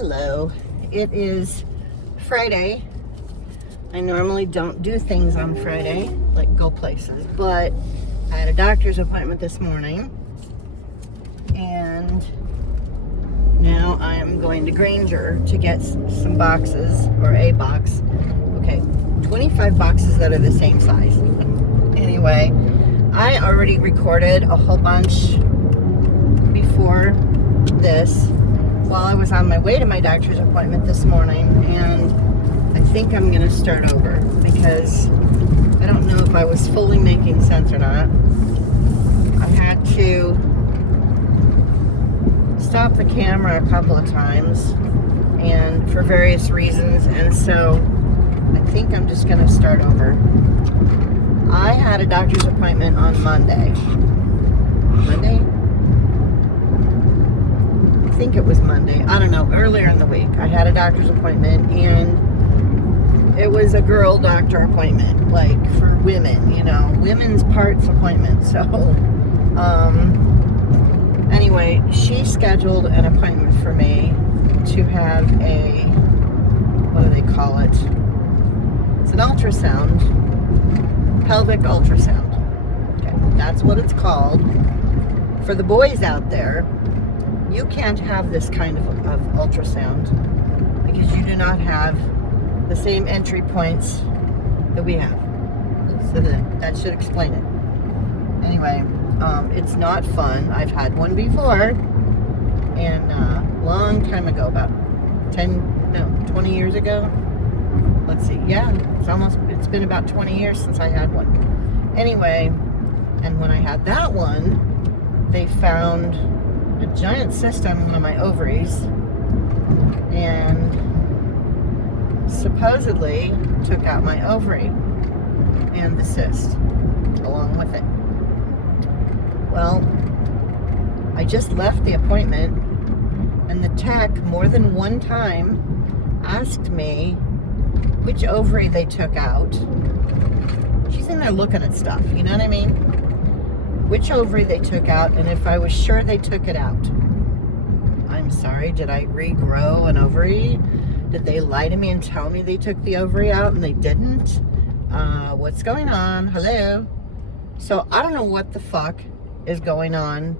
Hello. It is Friday. I normally don't do things on Friday, like go places, but I had a doctor's appointment this morning, and now I am going to Granger to get some boxes, or a box. Okay, 25 boxes that are the same size. Anyway, I already recorded a whole bunch before this while I was on my way to my doctor's appointment this morning, and I think I'm going to start over because I don't know if I was fully making sense or not. I had to stop the camera a couple of times and for various reasons, and so I think I'm just going to start over. I had a doctor's appointment on Monday. I think it was Monday. I don't know, earlier in the week. I had a doctor's appointment, and it was a girl doctor appointment, like for women, women's parts appointment. So, anyway, she scheduled an appointment for me to have a, what do they call it? It's an ultrasound, pelvic ultrasound. Okay, that's what it's called. For the boys out there, you can't have this kind of ultrasound because you do not have the same entry points that we have. So that should explain it. Anyway, it's not fun. I've had one before, and a long time ago, about 20 years ago. Let's see, yeah, it's been about 20 years since I had one. Anyway, and when I had that one, they found a giant cyst on one of my ovaries and supposedly took out my ovary and the cyst along with it. Well, I just left the appointment, and the tech more than one time asked me which ovary they took out. She's in there looking at stuff, you know what I mean? Which ovary they took out, and if I was sure they took it out. I'm sorry, did I regrow an ovary? Did they lie to me and tell me they took the ovary out and they didn't? What's going on? Hello? So I don't know what the fuck is going on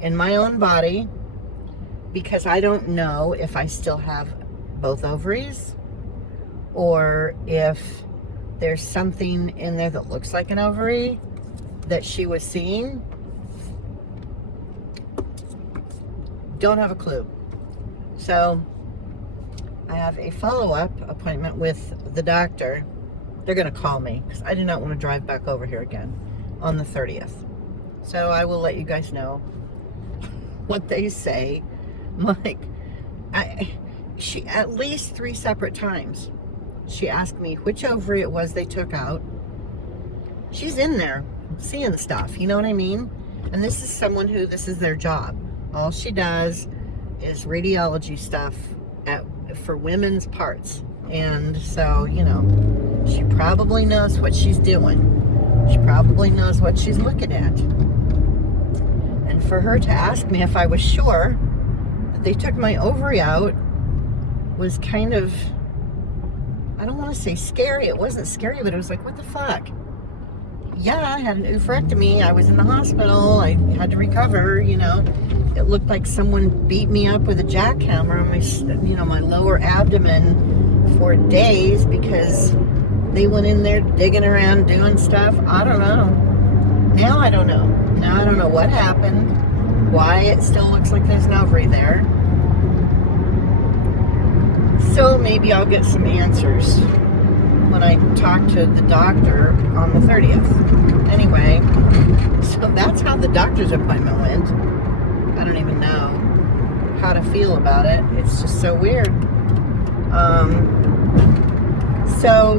in my own body, because I don't know if I still have both ovaries or if there's something in there that looks like an ovary that she was seeing. Don't have a clue. So I have a follow-up appointment with the doctor. They're going to call me because I do not want to drive back over here again on the 30th. So I will let you guys know what they say. Like, she at least 3 separate times, she asked me which ovary it was they took out. She's in there seeing stuff, you know what I mean? And this is someone who, this is their job. All she does is radiology stuff for women's parts. And so, she probably knows what she's doing. She probably knows what she's looking at. And for her to ask me if I was sure that they took my ovary out was kind of, I don't want to say scary. It wasn't scary, but it was like, what the fuck? Yeah, I had an oophorectomy. I was in the hospital. I had to recover, It looked like someone beat me up with a jackhammer on my, my lower abdomen for days because they went in there digging around doing stuff. I don't know. Now I don't know. Now I don't know what happened, why it still looks like there's an ovary there. So maybe I'll get some answers when I talk to the doctor on the 30th. Anyway, so that's how the doctor's appointment went. I don't even know how to feel about it. It's just so weird. So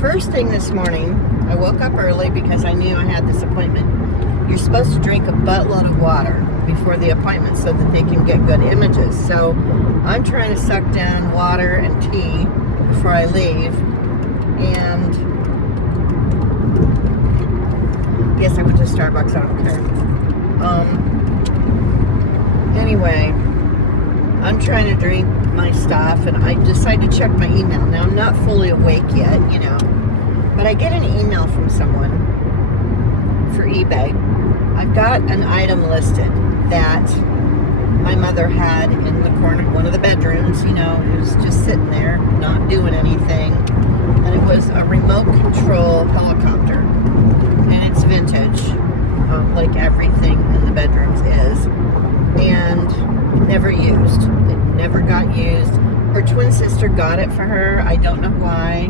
first thing this morning, I woke up early because I knew I had this appointment. You're supposed to drink a buttload of water before the appointment so that they can get good images. So I'm trying to suck down water and tea before I leave. And yes, I went to Starbucks, I don't care. Anyway, I'm trying to drink my stuff, and I decide to check my email. Now, I'm not fully awake yet, you know, but I get an email from someone for eBay. I've got an item listed that my mother had in the corner, one of the bedrooms, you know. It was just sitting there, not doing anything. And it was a remote control helicopter. And it's vintage, like everything in the bedrooms is. And never used. It never got used. Her twin sister got it for her. I don't know why.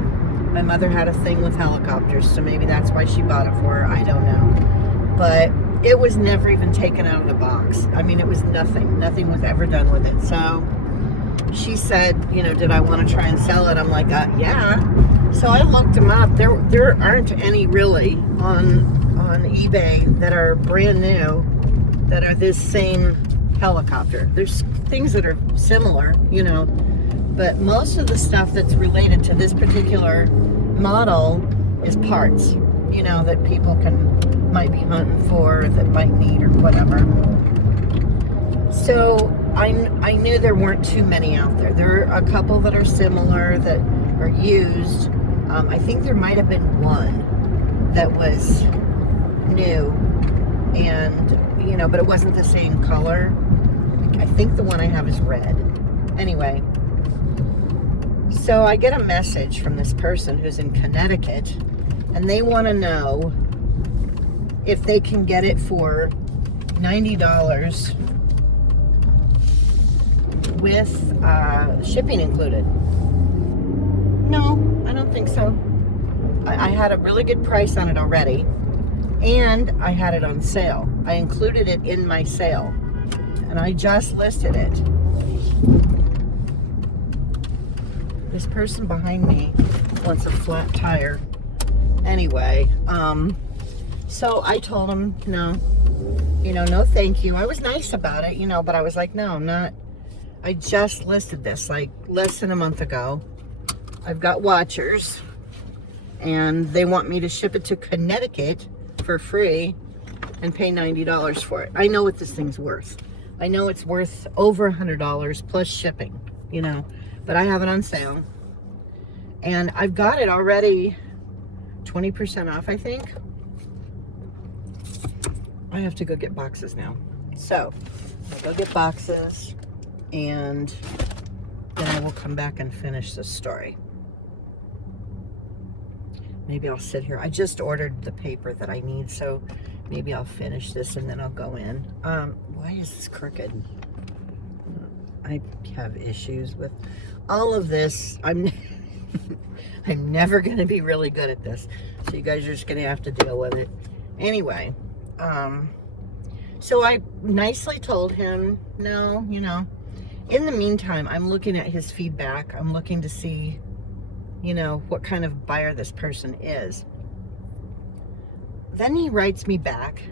My mother had a thing with helicopters, so maybe that's why she bought it for her. I don't know. But it was never even taken out of the box. I mean, it was nothing. Nothing was ever done with it. So she said, you know, did I want to try and sell it? I'm like, yeah. So I looked them up. There aren't any really on eBay that are brand new that are this same helicopter. There's things that are similar, you know, but most of the stuff that's related to this particular model is parts, you know, that people might be hunting for, that might need or whatever. So I knew there weren't too many out there. There are a couple that are similar that are used. I think there might have been one that was new, and you know, but it wasn't the same color. I think the one I have is red. Anyway, so I get a message from this person who's in Connecticut, and they want to know if they can get it for $90 with shipping included. No, I don't think so. I had a really good price on it already, and I had it on sale. I included it in my sale, and I just listed it. This person behind me wants a flat tire. Anyway, so I told him, no, you know, no thank you. I was nice about it, you know, but I was like, no, I'm not. I just listed this like less than a month ago. I've got watchers, and they want me to ship it to Connecticut for free and pay $90 for it. I know what this thing's worth. I know it's worth over $100 plus shipping, you know, but I have it on sale. And I've got it already 20% off, I think. I have to go get boxes now. So, I'll go get boxes, and then I will come back and finish this story. Maybe I'll sit here. I just ordered the paper that I need, so maybe I'll finish this and then I'll go in. Why is this crooked? I have issues with all of this. I'm never going to be really good at this, so you guys are just going to have to deal with it. Anyway, so I nicely told him, no, you know. In the meantime, I'm looking at his feedback. I'm looking to see, you know, what kind of buyer this person is. Then he writes me back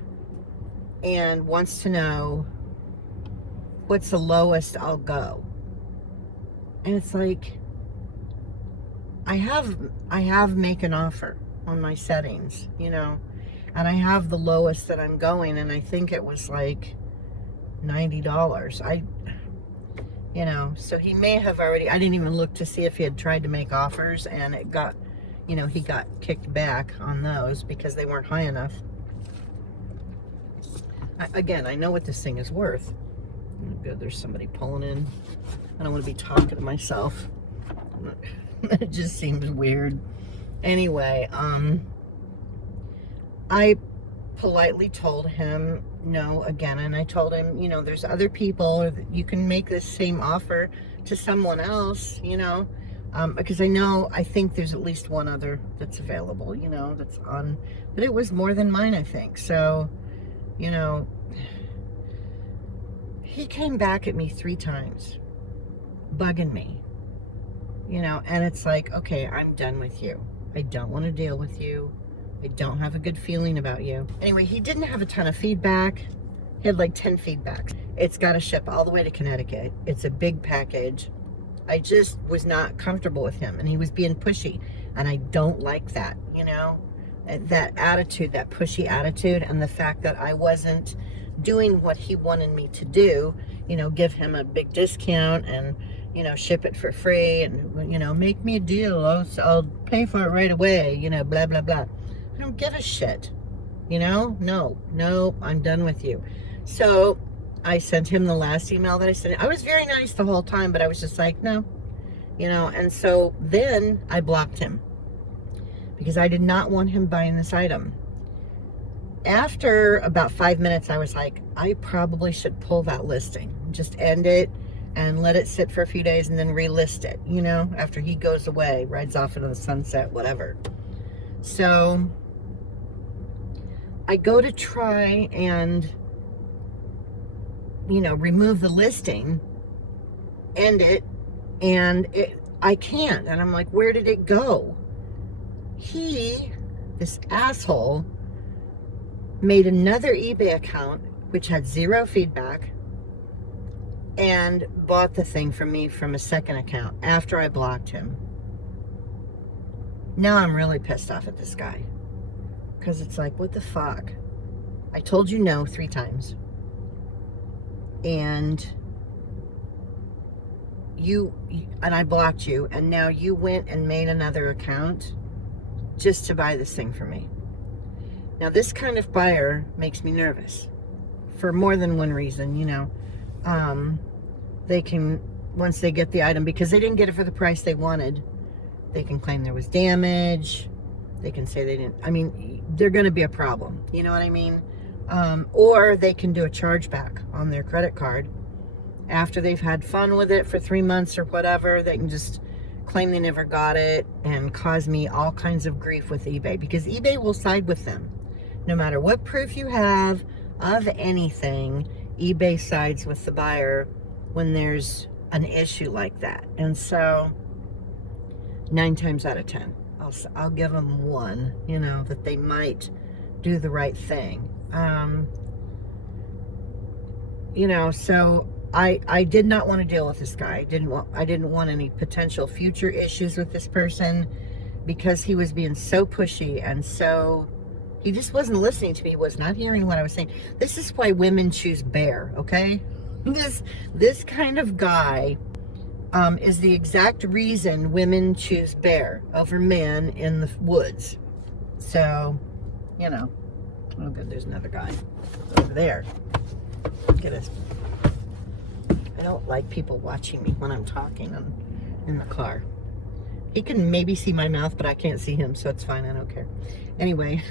and wants to know what's the lowest I'll go. And it's like, I have make an offer on my settings, you know, and I have the lowest that I'm going, and I think it was like $90. You know, so he may have already, I didn't even look to see if he had tried to make offers, and it got, you know, he got kicked back on those because they weren't high enough. Again, I know what this thing is worth. Good, there's somebody pulling in. I don't want to be talking to myself. It just seems weird. Anyway, I politely told him no again, and I told him, you know, there's other people, you can make this same offer to someone else, you know, because I think there's at least one other that's available, you know, that's on, but it was more than mine, I think. So, you know, he came back at me 3 times bugging me, you know, and it's like, okay, I'm done with you. I don't want to deal with you. I don't have a good feeling about you. Anyway, he didn't have a ton of feedback. He had like 10 feedbacks. It's got to ship all the way to Connecticut. It's a big package. I just was not comfortable with him, and he was being pushy, and I don't like that, you know, that attitude, that pushy attitude, and the fact that I wasn't doing what he wanted me to do, give him a big discount and, ship it for free and, make me a deal. I'll pay for it right away, blah, blah, blah. I don't give a shit, no, I'm done with you. So I sent him the last email that I sent. I was very nice the whole time, but I was just like, no, and so then I blocked him because I did not want him buying this item. After about 5 minutes, I was like, I probably should pull that listing. Just end it and let it sit for a few days and then relist it, after he goes away, rides off into the sunset, whatever. So I go to try and, remove the listing, end it, and I can't. And I'm like, where did it go? This asshole, made another eBay account, which had 0 feedback, and bought the thing from me from a second account after I blocked him. Now I'm really pissed off at this guy. Because it's like, what the fuck? I told you no 3 times. And I blocked you, and now you went and made another account just to buy this thing from me. Now, this kind of buyer makes me nervous for more than one reason, They can, once they get the item, because they didn't get it for the price they wanted, they can claim there was damage. They can say they didn't. They're going to be a problem. You know what I mean? Or they can do a chargeback on their credit card. After they've had fun with it for 3 months or whatever, they can just claim they never got it and cause me all kinds of grief with eBay, because eBay will side with them. No matter what proof you have of anything, eBay sides with the buyer when there's an issue like that. And so 9 times out of 10, I'll give them 1, that they might do the right thing. So I did not want to deal with this guy. I didn't want any potential future issues with this person, because he was being so pushy and he just wasn't listening to me. He was not hearing what I was saying. This is why women choose bear, okay? This kind of guy is the exact reason women choose bear over men in the woods. So, oh good, there's another guy over there. Look at this. I don't like people watching me when I'm talking in the car. He can maybe see my mouth, but I can't see him, so it's fine. I don't care. Anyway,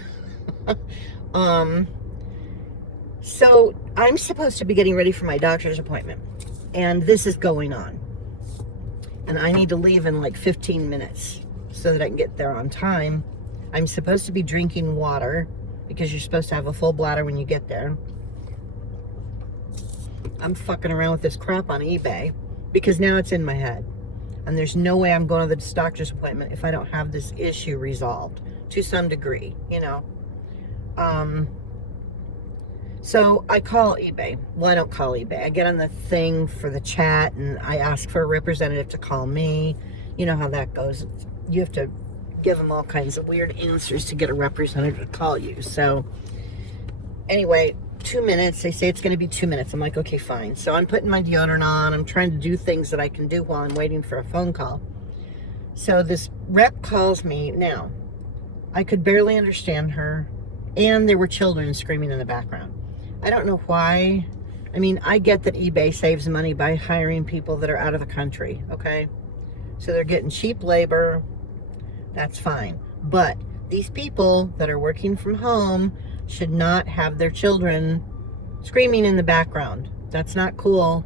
so I'm supposed to be getting ready for my doctor's appointment, and this is going on. And I need to leave in like 15 minutes so that I can get there on time. I'm supposed to be drinking water because you're supposed to have a full bladder when you get there. I'm fucking around with this crap on eBay because now it's in my head. And there's no way I'm going to this doctor's appointment if I don't have this issue resolved to some degree, So I call eBay. Well, I don't call eBay. I get on the thing for the chat and I ask for a representative to call me. You know how that goes. You have to give them all kinds of weird answers to get a representative to call you. So anyway, 2 minutes. They say it's going to be 2 minutes. I'm like, okay, fine. So I'm putting my deodorant on. I'm trying to do things that I can do while I'm waiting for a phone call. So this rep calls me. Now, I could barely understand her, and there were children screaming in the background. I don't know why. I get that eBay saves money by hiring people that are out of the country, okay? So they're getting cheap labor. That's fine. But these people that are working from home should not have their children screaming in the background. That's not cool,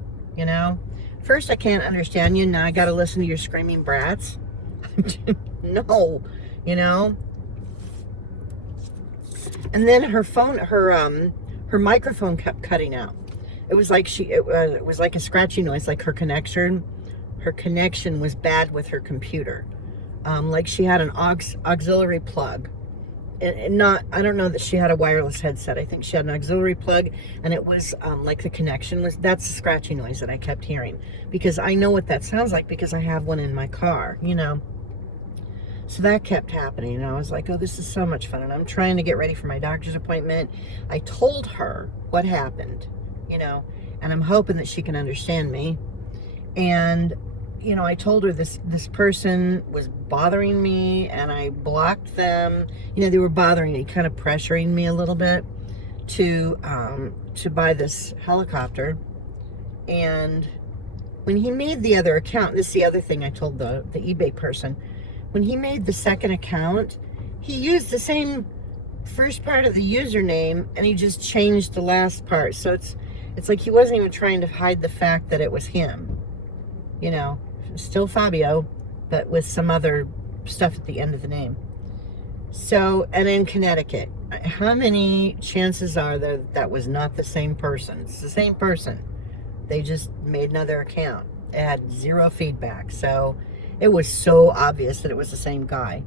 First, I can't understand you. Now I got to listen to your screaming brats. No, And then her phone, her microphone kept cutting out. It was like it was like a scratchy noise, like her connection was bad with her computer. Like she had an auxiliary plug. And I don't know that she had a wireless headset. I think she had an auxiliary plug, and it was like the connection that's the scratchy noise that I kept hearing, because I know what that sounds like because I have one in my car, So that kept happening, and I was like, oh, this is so much fun, and I'm trying to get ready for my doctor's appointment. I told her what happened, and I'm hoping that she can understand me. And I told her this person was bothering me, and I blocked them. They were bothering me, kind of pressuring me a little bit to buy this helicopter. And when he made the other account, this is the other thing I told the eBay person. When he made the second account, he used the same first part of the username, and he just changed the last part. So it's like he wasn't even trying to hide the fact that it was him. Still Fabio, but with some other stuff at the end of the name. So, and in Connecticut, how many chances are there that was not the same person? It's the same person. They just made another account. It had zero feedback. So it was so obvious that it was the same guy.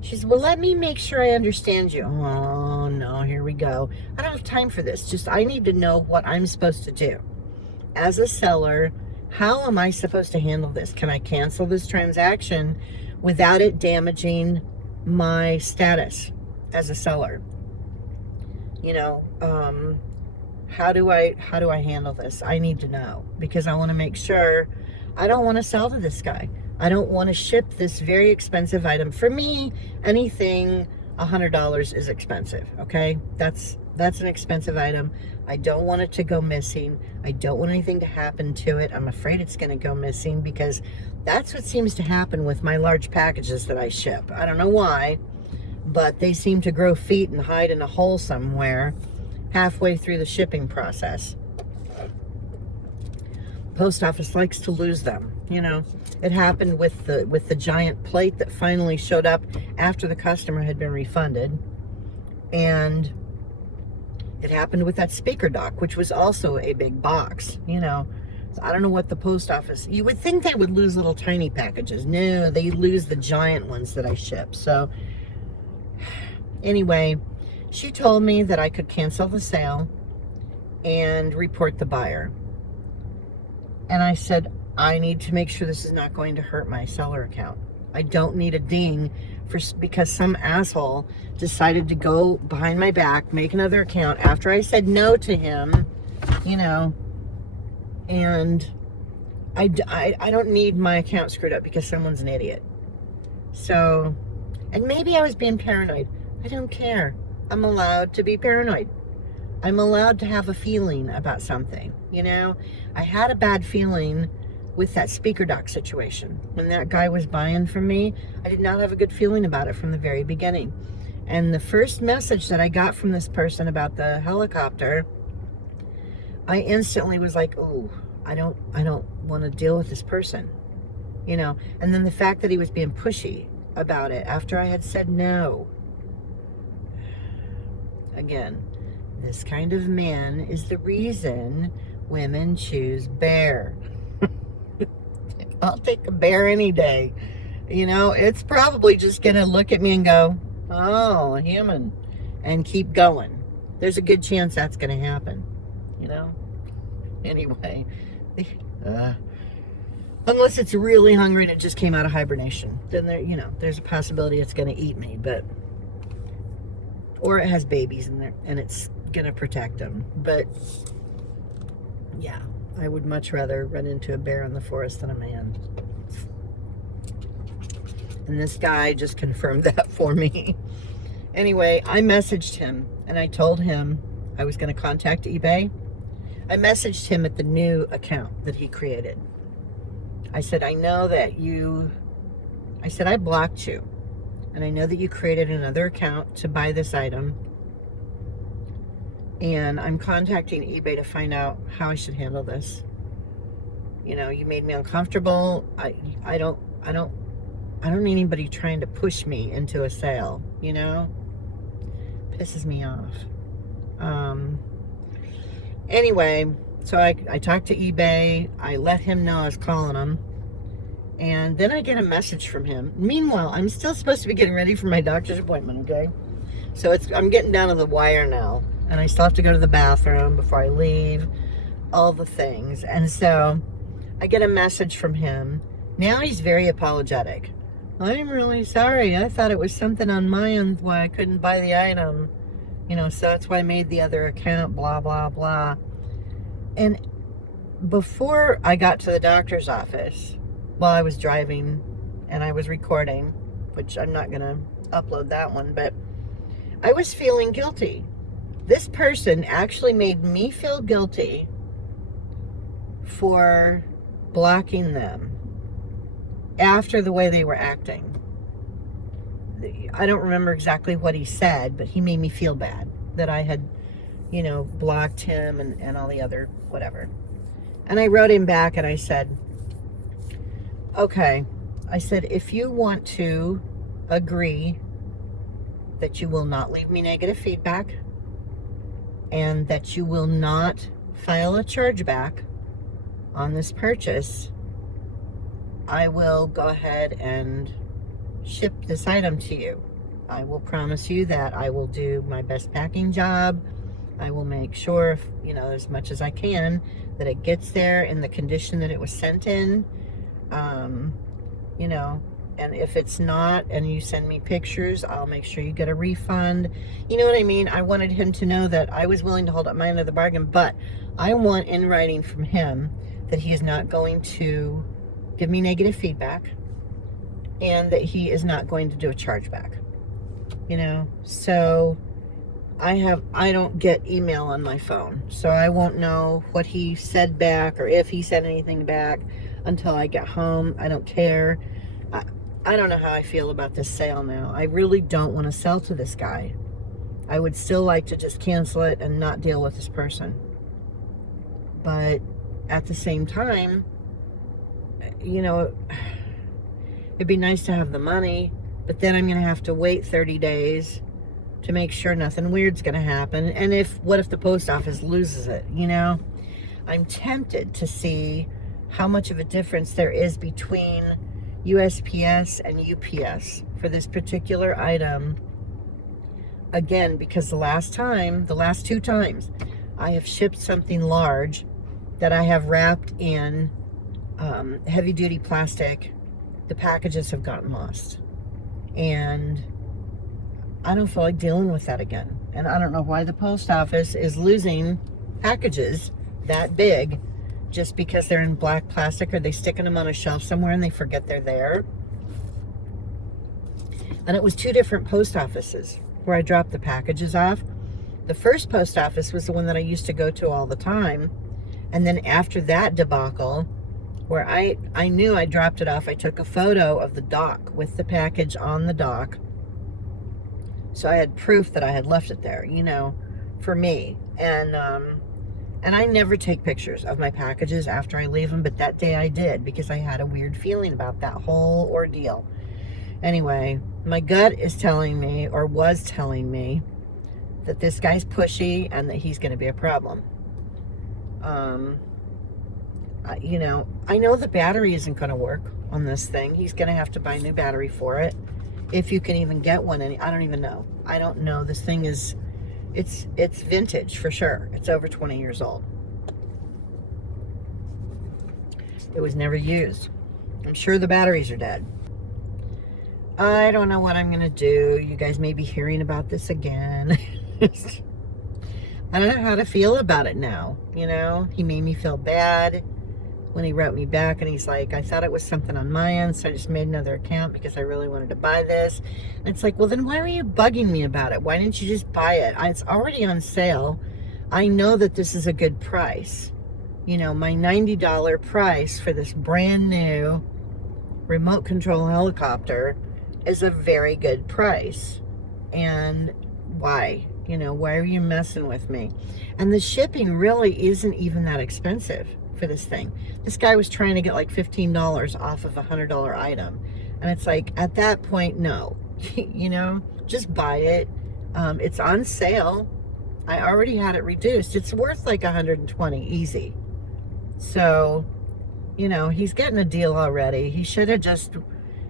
She said, well, let me make sure I understand you. Oh, no, here we go. I don't have time for this. Just, I need to know what I'm supposed to do. As a seller, how am I supposed to handle this? Can I cancel this transaction without it damaging my status as a seller? How do I handle this? I need to know, because I want to make sure. I don't want to sell to this guy. I don't want to ship this very expensive item. For me, anything $100 is expensive, okay? That's an expensive item. I don't want it to go missing. I don't want anything to happen to it. I'm afraid it's going to go missing, because that's what seems to happen with my large packages that I ship. I don't know why, but they seem to grow feet and hide in a hole somewhere halfway through the shipping process. Post office likes to lose them. It happened with the giant plate that finally showed up after the customer had been refunded, and it happened with that speaker dock, which was also a big box. So I don't know what the post office. You would think they would lose little tiny packages. No, they lose the giant ones that I ship. So anyway, she told me that I could cancel the sale and report the buyer. And I said, I need to make sure this is not going to hurt my seller account. I don't need a ding because some asshole decided to go behind my back, make another account after I said no to him, and I don't need my account screwed up because someone's an idiot. So, and maybe I was being paranoid. I don't care. I'm allowed to be paranoid. I'm allowed to have a feeling about something, I had a bad feeling with that speaker dock situation. When that guy was buying from me, I did not have a good feeling about it from the very beginning. And the first message that I got from this person about the helicopter, I instantly was like, oh, I don't want to deal with this person, And then the fact that he was being pushy about it after I had said no. Again, this kind of man is the reason women choose bear. I'll take a bear any day. It's probably just going to look at me and go, oh, a human, and keep going. There's a good chance that's going to happen, Anyway, unless it's really hungry and it just came out of hibernation, then there's a possibility it's going to eat me, or it has babies in there and it's going to protect them. But yeah, I would much rather run into a bear in the forest than a man. And this guy just confirmed that for me. Anyway, I messaged him and I told him I was going to contact eBay. I messaged him at the new account that he created. I said, I blocked you. And I know that you created another account to buy this item. And I'm contacting eBay to find out how I should handle this. You made me uncomfortable. I don't need anybody trying to push me into a sale, Pisses me off. Anyway, so I talked to eBay. I let him know I was calling him. And then I get a message from him. Meanwhile, I'm still supposed to be getting ready for my doctor's appointment, okay? So I'm getting down to the wire now. And I still have to go to the bathroom before I leave. All the things. And so I get a message from him. Now he's very apologetic. I'm really sorry. I thought it was something on my end why I couldn't buy the item. So that's why I made the other account, blah, blah, blah. And before I got to the doctor's office, while I was driving and I was recording, which I'm not going to upload that one, but I was feeling guilty. This person actually made me feel guilty for blocking them after the way they were acting. I don't remember exactly what he said, but he made me feel bad that I had, blocked him and all the other whatever. And I wrote him back and I said, okay. I said, if you want to agree that you will not leave me negative feedback and that you will not file a chargeback on this purchase, I will go ahead and ship this item to you. I will promise you that I will do my best packing job. I will make sure, as much as I can, that it gets there in the condition that it was sent in. And if it's not, and you send me pictures, I'll make sure you get a refund. You know what I mean? I wanted him to know that I was willing to hold up my end of the bargain, but I want in writing from him that he is not going to give me negative feedback and that he is not going to do a chargeback. So I don't get email on my phone, so I won't know what he said back or if he said anything back until I get home. I don't care. I don't know how I feel about this sale now. I really don't want to sell to this guy. I would still like to just cancel it and not deal with this person. But at the same time, it'd be nice to have the money, but then I'm going to have to wait 30 days to make sure nothing weird's going to happen. And what if the post office loses it? I'm tempted to see how much of a difference there is between USPS and UPS for this particular item. Again, because the last two times I have shipped something large that I have wrapped in heavy duty plastic, the packages have gotten lost. And I don't feel like dealing with that again. And I don't know why the post office is losing packages that big just because they're in black plastic, or they sticking them on a shelf somewhere and they forget they're there. And it was 2 different post offices where I dropped the packages off. The first post office was the one that I used to go to all the time. And then after that debacle, where I knew I dropped it off, I took a photo of the dock with the package on the dock. So I had proof that I had left it there, for me. And I never take pictures of my packages after I leave them, but that day I did because I had a weird feeling about that whole ordeal. Anyway, my gut is telling me, or was telling me, that this guy's pushy and that he's going to be a problem. I know the battery isn't going to work on this thing. He's going to have to buy a new battery for it, if you can even get one. I don't even know. I don't know. This thing is, it's vintage for sure. It's over 20 years old. It was never used. I'm sure the batteries are dead. I don't know what I'm going to do. You guys may be hearing about this again. I don't know how to feel about it now. He made me feel bad when he wrote me back and he's like, I thought it was something on my end, so I just made another account because I really wanted to buy this. And it's like, well, then why were you bugging me about it? Why didn't you just buy it? It's already on sale. I know that this is a good price. My $90 price for this brand new remote control helicopter is a very good price. And why? Why are you messing with me? And the shipping really isn't even that expensive for this thing. This guy was trying to get like $15 off of a $100 item. And it's like, at that point, no. Just buy it. It's on sale. I already had it reduced. It's worth like $120 easy. So, he's getting a deal already. He should have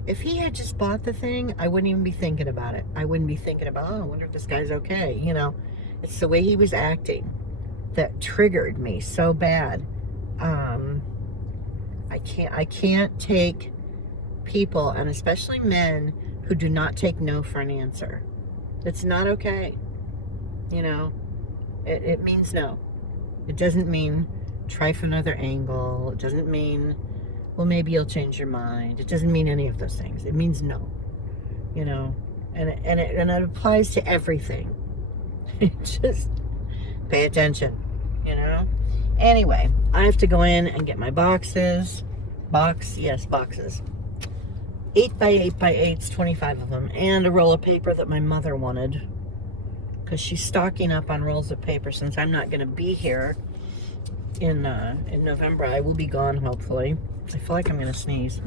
if he had just bought the thing, I wouldn't even be thinking about it. I wouldn't be thinking about, I wonder if this guy's okay. It's the way he was acting that triggered me so bad. I can't take people, and especially men, who do not take no for an answer. It's not okay. You know, it means no. It doesn't mean try for another angle. It doesn't mean, well, maybe you'll change your mind. It doesn't mean any of those things. It means no. You know, and it applies to everything. Just pay attention, you know. Anyway, I have to go in and get my boxes. Boxes. 8 by 8 by 8s, 25 of them, and a roll of paper that my mother wanted, because she's stocking up on rolls of paper since I'm not going to be here in November. I will be gone, hopefully. I feel like I'm going to sneeze.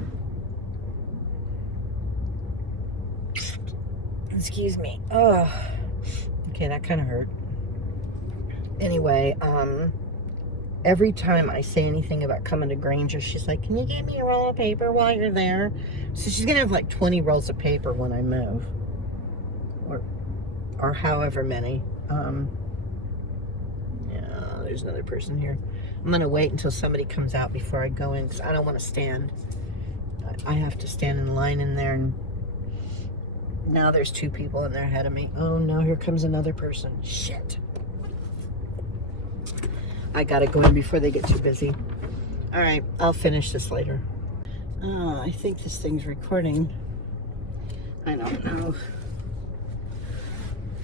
Excuse me. Oh, okay, that kind of hurt. Anyway, every time I say anything about coming to Granger, she's like, can you give me a roll of paper while you're there? So she's going to have like 20 rolls of paper when I move. Or however many. Yeah, there's another person here. I'm going to wait until somebody comes out before I go in, because I don't want to stand. I have to stand in line in there, and now there's 2 people in there ahead of me. Oh no, here comes another person. Shit. I gotta go in before they get too busy. All right, I'll finish this later. I think this thing's recording. I don't know.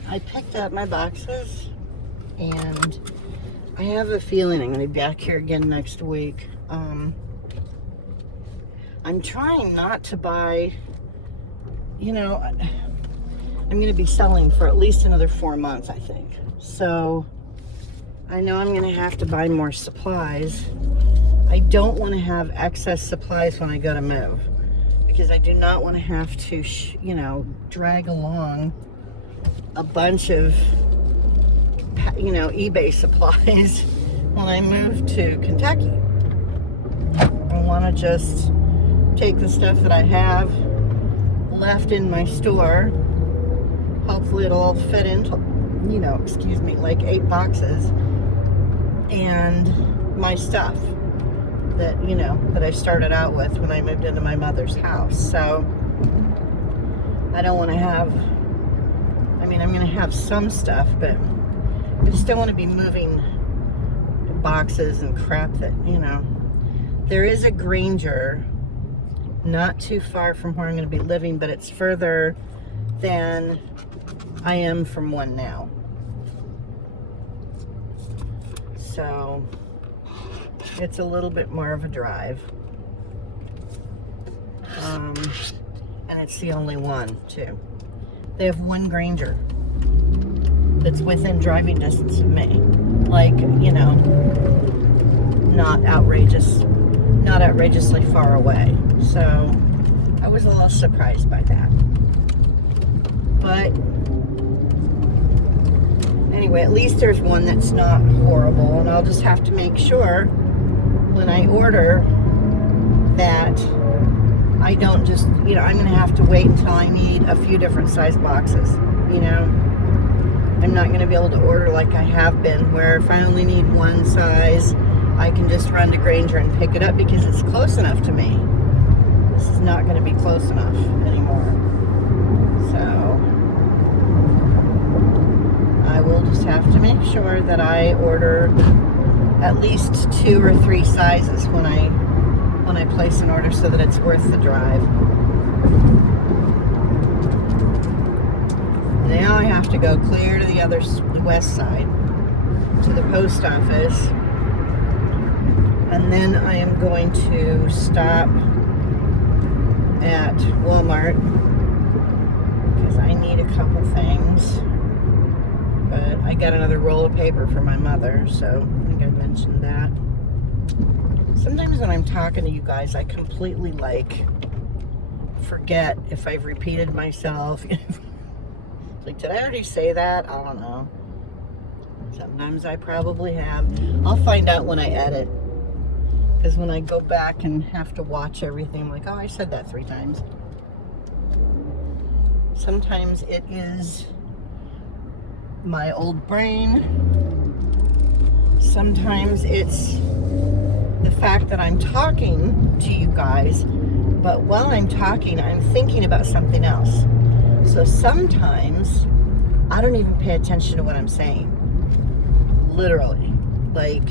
I picked up my boxes, and I have a feeling I'm gonna be back here again next week. I'm trying not to buy, you know, I'm gonna be selling for at least another 4 months, I think. So I know I'm gonna have to buy more supplies. I don't want to have excess supplies when I go to move, because I do not want to have to, you know, drag along a bunch of, you know, eBay supplies when I move to Kentucky. I want to just take the stuff that I have left in my store. Hopefully it'll all fit into, you know, excuse me, like 8 boxes, and my stuff that, you know, that I started out with when I moved into my mother's house. So I don't want to have, I mean, I'm going to have some stuff, but I just don't want to be moving boxes and crap that, you know. There is a Granger not too far from where I'm going to be living, but it's further than I am from one now. So it's a little bit more of a drive. And it's the only one, too. They have one Granger that's within driving distance of me. Like, you know, not outrageously far away. So I was a little surprised by that. But anyway, at least there's one that's not horrible, and I'll just have to make sure when I order that I don't just, you know, I'm going to have to wait until I need a few different size boxes, you know. I'm not going to be able to order like I have been, where if I only need one size, I can just run to Granger and pick it up because it's close enough to me. This is not going to be close enough anymore. So I will just have to make sure that I order at least 2 or 3 sizes when I place an order, so that it's worth the drive. Now I have to go clear to the west side, to the post office, and then I am going to stop at Walmart because I need a couple things. But I got another roll of paper for my mother, so I think I mentioned that. Sometimes when I'm talking to you guys, I completely, like, forget if I've repeated myself. Like, did I already say that? I don't know. Sometimes I probably have. I'll find out when I edit. Because when I go back and have to watch everything, I'm like, oh, I said that 3 times. Sometimes it is my old brain. Sometimes it's the fact that I'm talking to you guys But while I'm talking, I'm thinking about something else. So sometimes I don't even pay attention to what I'm saying. Literally. Like,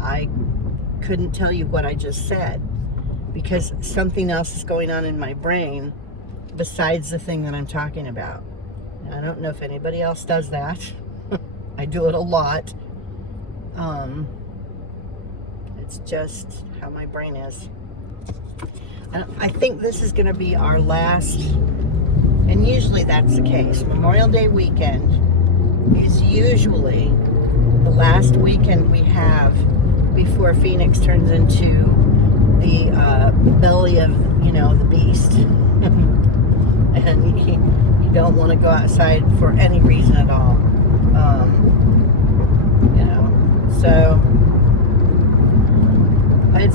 I couldn't tell you what I just said because something else is going on in my brain besides the thing that I'm talking about. And I don't know if anybody else does that. I do it a lot. It's just how my brain is. I think this is going to be our last, and usually that's the case. Memorial Day weekend is usually the last weekend we have before Phoenix turns into the belly of, the beast. And you don't want to go outside for any reason at all. So it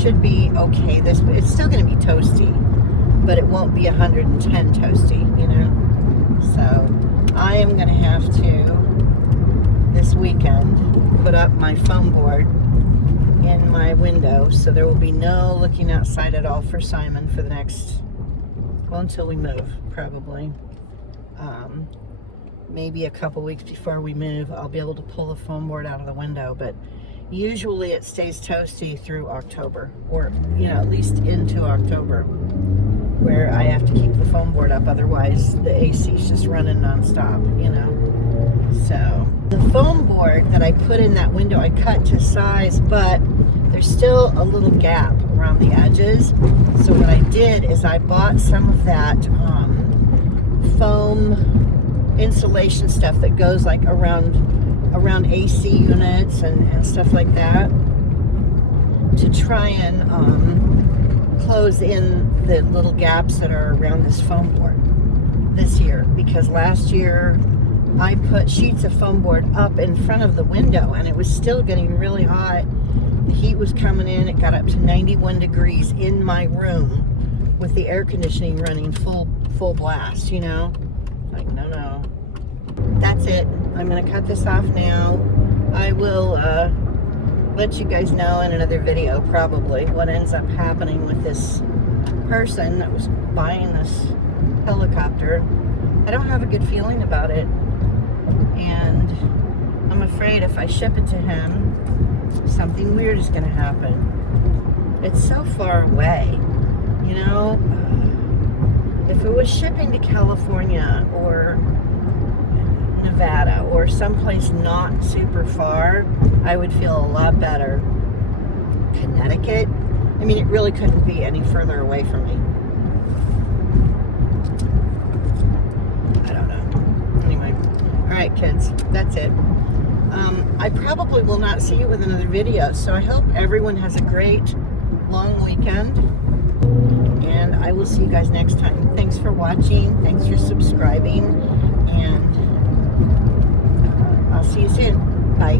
should be okay. It's still going to be toasty, but it won't be 110 toasty, So I am going to have to, this weekend, put up my foam board in my window, so there will be no looking outside at all for Simon for the next, until we move, probably. Maybe a couple weeks before we move, I'll be able to pull the foam board out of the window, but usually it stays toasty through October, or, at least into October, where I have to keep the foam board up, otherwise the AC is just running nonstop, So the foam board that I put in that window, I cut to size, but there's still a little gap around the edges. So what I did is I bought some of that foam insulation stuff that goes like around AC units and stuff like that, to try and close in the little gaps that are around this foam board this year, because last year I put sheets of foam board up in front of the window and it was still getting really hot. The heat was coming in. It got up to 91 degrees in my room with the air conditioning running full blast, Like, no. That's it. I'm going to cut this off now. I will let you guys know in another video probably what ends up happening with this person that was buying this helicopter. I don't have a good feeling about it, and I'm afraid if I ship it to him, something weird is going to happen. It's so far away, If it was shipping to California or Nevada or someplace not super far, I would feel a lot better. Connecticut, it really couldn't be any further away from me. I don't know. Anyway, all right, kids, that's it. I probably will not see you with another video, so I hope everyone has a great long weekend, and I will see you guys next time. Thanks for watching. Thanks for subscribing, and I'll see you soon. Bye.